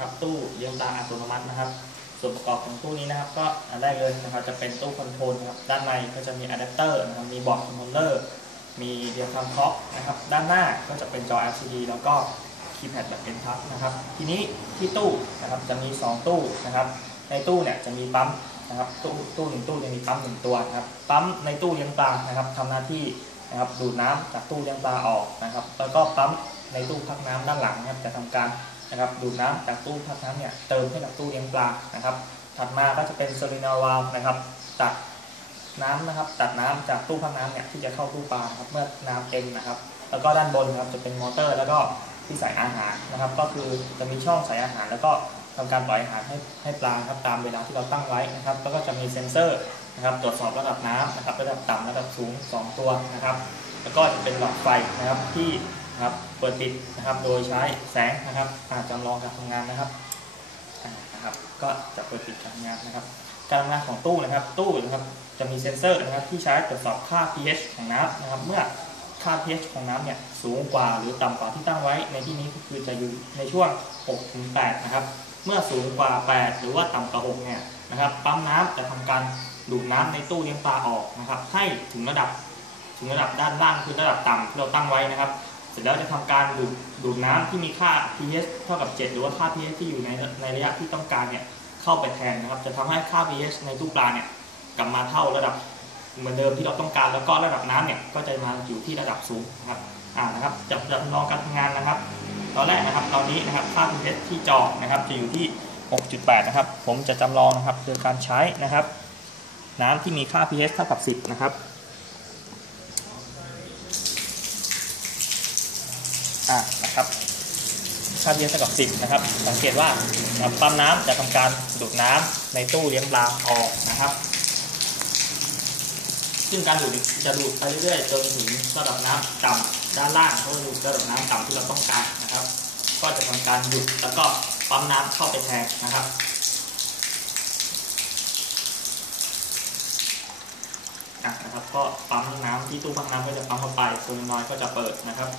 นะครับตู้เลี้ยงปลาอัตโนมัตินะครับ ส่วนประกอบของตู้นี้นะครับก็อันแรกเลยนะครับจะเป็นตู้คอนโทรลนะครับด้านในก็จะมีอะแดปเตอร์นะครับมีบอร์ดคอนโทรลเลอร์มีเรียลไทม์คล็อกนะครับด้านหน้าก็จะเป็นจอ LCD แล้วก็คีย์แพดแบบเป็นทัชนะครับ ทีนี้ที่ตู้นะครับจะมี 2 ตู้นะครับ ในตู้เนี่ยจะมีปั๊มนะครับตู้ตู้หนึ่งตู้จะมีปั๊มหนึ่งตัวนะครับปั๊มในตู้เลี้ยงปลานะครับทำหน้าที่นะครับดูดน้ำจากตู้เลี้ยงปลาออกนะครับ แล้วก็ปั๊มในตู้พักน้ำด้านหลังนะครับจะทำการ นะครับดูดน้ำจากตู้พักน้ำเนี่ยเติมให้กับตู้เลี้ยงปลานะครับ ถัดมาก็จะเป็นโซลินาวาลนะครับตัดน้ำนะครับตัดน้ำจากตู้พักน้ำเนี่ยที่จะเข้าตู้ปลาครับเมื่อน้ำเต็มนะครับ แล้วก็ด้านบนนะครับจะเป็นมอเตอร์ แล้วก็ที่ใส่อาหารนะครับ ก็คือจะมีช่องใส่อาหาร แล้วก็ทำการปล่อยอาหารให้ให้ปลาครับตามเวลาที่เราตั้งไว้นะครับ แล้วก็จะมีเซ็นเซอร์นะครับตรวจสอบระดับน้ำนะครับระดับต่ำระดับสูง 2 ตัวนะครับ แล้วก็จะเป็นหลอดไฟนะครับที่ นะครับ เปิดปิดนะครับ โดยใช้แสงนะครับอ่าจำลองการทำงานนะครับนะครับ ก็จะเปิดปิดการทำงานนะครับ การทำงานของตู้นะครับ ตู้นะครับ จะมีเซ็นเซอร์นะครับ ที่ใช้ตรวจสอบค่า pH ของน้ำนะครับ เมื่อค่า pH ของน้ำเนี่ยสูงกว่าหรือต่ำกว่าที่ตั้งไว้ ในที่นี้ก็คือจะอยู่ในช่วง6-8นะครับ เมื่อสูงกว่า 8 หรือว่าต่ำกว่า 6 เนี่ยนะครับปั๊มน้ำจะทำการดูดน้ำในตู้เลี้ยงปลาออกนะครับ ให้ถึงระดับถึงระดับด้านล่างคือระดับต่ำที่เราตั้งไว้นะครับ ร็จแล้วจะทำการดูดดูดน้ำที่มีค่า pH เท่ากับ 7 หรือว่าค่า pH ที่อยู่ในในระยะที่ต้องการเนี่ยเข้าไปแทนนะครับ จะทำให้ค่า pH ในตู้ปลาเนี่ยกลับมาเท่าระดับเหมือนเดิมที่เราต้องการแล้วก็ระดับน้ำเนี่ยก็จะมาอยู่ที่ระดับสูงนะครับอ่านะครับจะจำลองการทำงานนะครับ ตอนแรกนะครับตอนนี้นะครับค่า pH ที่จอนะครับจะอยู่ที่ 6.8 นะครับ ผมจะจำลองนะครับโดยการใช้นะครับ น้ำที่มีค่า pH เท่ากับ 10 นะครับ อ่านะครับค่า pH เท่ากับ 10 นะครับ สังเกตว่าปั๊มน้ำจะทำการดูดน้ำในตู้เลี้ยงปลาออกนะครับ ซึ่งการดูดจะดูดไปเรื่อยๆจนถึงระดับน้ำต่ำด้านล่างเขาจะดูดระดับน้ำต่ำที่เราต้องการนะครับ ก็จะทำการหยุดแล้วก็ปั๊มน้ำเข้าไปแทนนะครับนะครับ ก็ปั๊มน้ำที่ตู้พักน้ำก็จะปั๊มเข้าไปโซลินอยก็จะเปิดนะครับ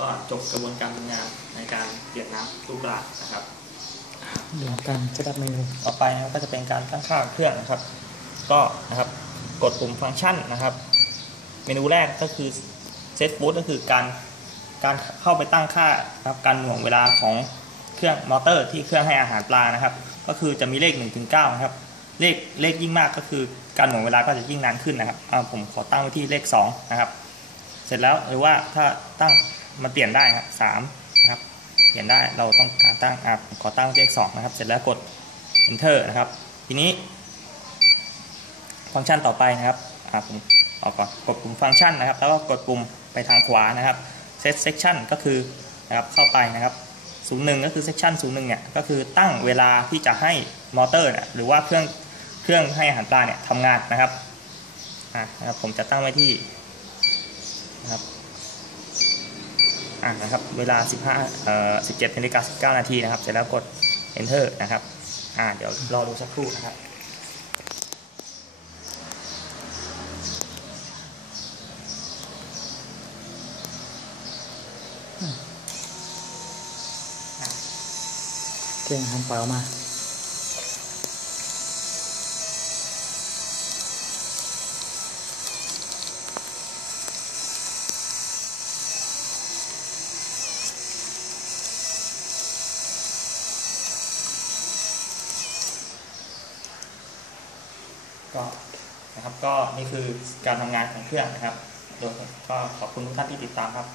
ก็จบกระบวนการทำงานในการเปลี่ยนน้ำตู้ปลานะครับเดี๋ยวการเซตอัพเมนูต่อไปนะครับก็จะเป็นการตั้งค่าเครื่องนะครับ ก็นะครับกดปุ่มฟังก์ชันนะครับ เมนูแรกก็คือเซตฟูดก็คือการการเข้าไปตั้งค่านะครับการหน่วงเวลาของเครื่องมอเตอร์ที่เครื่องให้อาหารปลานะครับ ก็คือจะมีเลข1นถึงเนะครับเลขเลขยิ่งมากก็คือการหน่วงเวลาก็จะยิ่งนานขึ้นนะครับอ่าผมขอตั้งไว้ที่เลข2นะครับเสร็จแล้วหรือว่าถ้าตั้ง มันเปลี่ยนได้ครับสามนะครับ เปลี่ยนได้เราต้องการตั้งอะขอตั้งเลข2นะครับ เสร็จแล้วกด enter นะครับ ทีนี้ ฟังก์ชันต่อไปนะครับอ่าผมออกก่อนกดปุ่มฟังก์ชันนะครับ แล้วก็กดปุ่มไปทางขวานะครับ set section ก็คือนะครับเข้าไปนะครับศูนย์หนึ่งก็คือ section ศูนย์หนึ่งเนี่ยก็คือตั้งเวลาที่จะให้มอเตอร์เนี่ยหรือว่าเครื่องเครื่องให้อาหารปลาเนี่ยทำงานนะครับอ่านะครับ ผมจะตั้งไว้ที่นะครับ อะนะครับเวลา 15เอ่อ17นาฬิกา19นาทีนะครับ เสร็จแล้วกด enter นะครับอ่าเดี๋ยวรอดูสักครู่นะครับเครื่องทำเปล่อยออกมา ก็นะครับก็นี่คือการทำงานของเครื่องนะครับโดยก็ขอบคุณทุกท่านที่ติดตามครับ